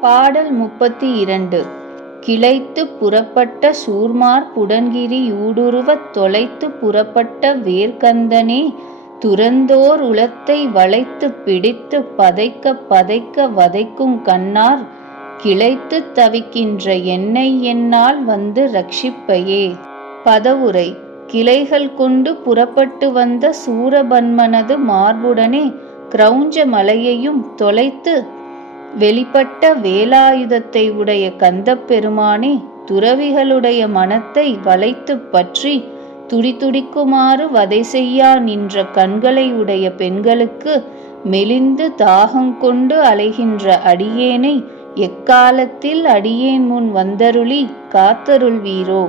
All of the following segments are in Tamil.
பாடல் முப்பத்தி இரண்டு. கிளைத்து புறப்பட்ட சூர்மார் புடன்கிரி ஊடுருவத் தொலைத்து புறப்பட்ட வேர்க்கந்தனே துறந்தோர் உளத்தை வளைத்துப் பிடித்து பதைக்க பதைக்க வதைக்கும் கண்ணார் கிளைத்துத் தவிக்கின்ற என்னை என்னால் வந்து ரட்சிப்பையே. பதவுரை கிளைகள் கொண்டு புறப்பட்டு வந்த சூரபன்மனது மார்புடனே கிரௌஞ்ச மலையையும் தொலைத்து வெளிப்பட்ட வேலாயுதத்தை உடைய கந்தப் பெருமானே துறவிகளுடைய மனத்தை வளைத்துப் பற்றி துடிதுடிக்குமாறு வதை செய்யா நின்ற கண்களை உடைய பெண்களுக்கு மெலிந்து தாகங்கொண்டு அலைகின்ற அடியேனை எக்காலத்தில் அடியேன் முன் வந்தருளி காத்தருள்வீரோ?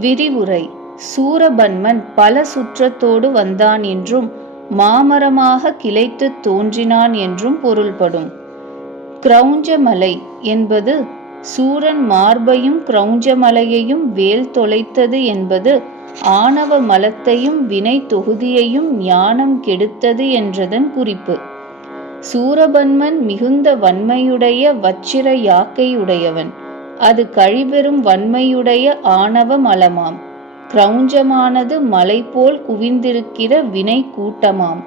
விரிவுரை. சூரபன்மன் பல சுற்றத்தோடு வந்தான் என்றும் மாமரமாக கிளைத்துத் தோன்றினான் என்றும் பொருள்படும். கிரௌஞ்சமலை என்பது சூரன் மார்பையும் கிரௌஞ்சமலையையும் வேல் தொலைத்தது என்பது ஆணவ மலத்தையும் வினை தொகுதியையும் ஞானம் கெடுத்தது என்றதன் குறிப்பு. சூரபன்மன் மிகுந்த வன்மையுடைய வச்சிர யாக்கையுடையவன். அது கழிபெறும் வன்மையுடைய ஆணவ மலமாம். கிரௌஞ்சமானது மலை போல் குவிந்திருக்கிற வினை கூட்டமாம்.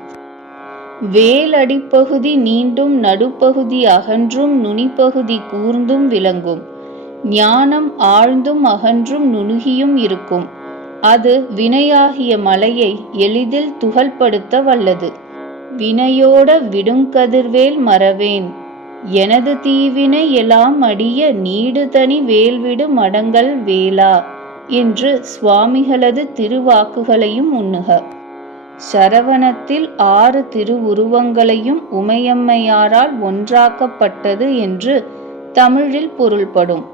வேலடிப்பகுதி நீண்டும் நடுப்பகுதி அகன்றும் நுனிப்பகுதி கூர்ந்தும் விளங்கும். ஞானம் ஆழ்ந்தும் அகன்றும் நுணுகியும் இருக்கும். அது வினையாகிய மலையை எளிதில் துகள்படுத்த வல்லது. வினையோட விடுங்கதிர்வேல் மறவேன். எனது தீவினை எல்லாம் அடிய நீடுதனி வேல்விடு மடங்கள் வேளா என்று சுவாமிகளது திருவாக்குகளையும் உண்ணுக. சரவணத்தில் ஆறு திருவுருவங்களையும் உமையம்மையாரால் ஒன்றாக்கப்பட்டது என்று தமிழில் பொருள்படும்.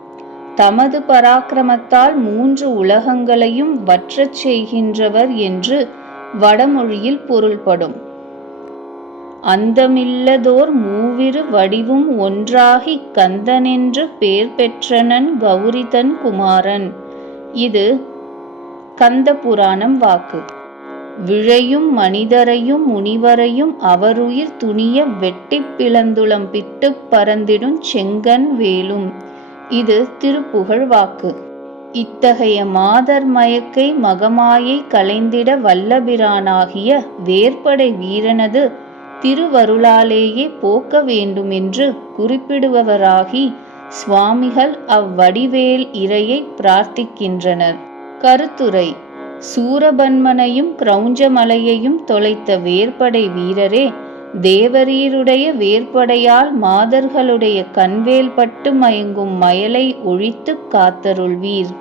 தமது பராக்கிரமத்தால் மூன்று உலகங்களையும் வற்றச் செய்கின்றவர் என்று வடமொழியில் பொருள்படும். அந்தமில்லதோர் மூவிரு வடிவும் ஒன்றாகிக் கந்தனென்று பேர் பெற்றனன் கௌரிதன் குமாரன். இது கந்த புராணம் வாக்கு. விழையும் மனிதரையும் முனிவரையும் அவருயிர் துணிய வெட்டி பிளந்துளம் பிட்டுப் பறந்திடும் செங்கன் வேலும். இது திருப்புகழ் வாக்கு. இத்தகைய மாதர் மயக்கை மகமாயை களைந்திட வல்லபிரானாகிய வேற்படை வீரனது திருவருளாலேயே போக்க வேண்டுமென்று குறிப்பிடுபவராகி சுவாமிகள் அவ்வடிவேல் இறையை பிரார்த்திக்கின்றனர். கருத்துரை சூரபன்மனையும் கிரௌஞ்சமலையையும் தொலைத்த வேற்படை வீரரே தேவரீருடைய வேற்படையால் மாதர்களுடைய கண்வேல் பட்டு மயங்கும் மயலை ஒழித்துக் காத்தருள்வீர்.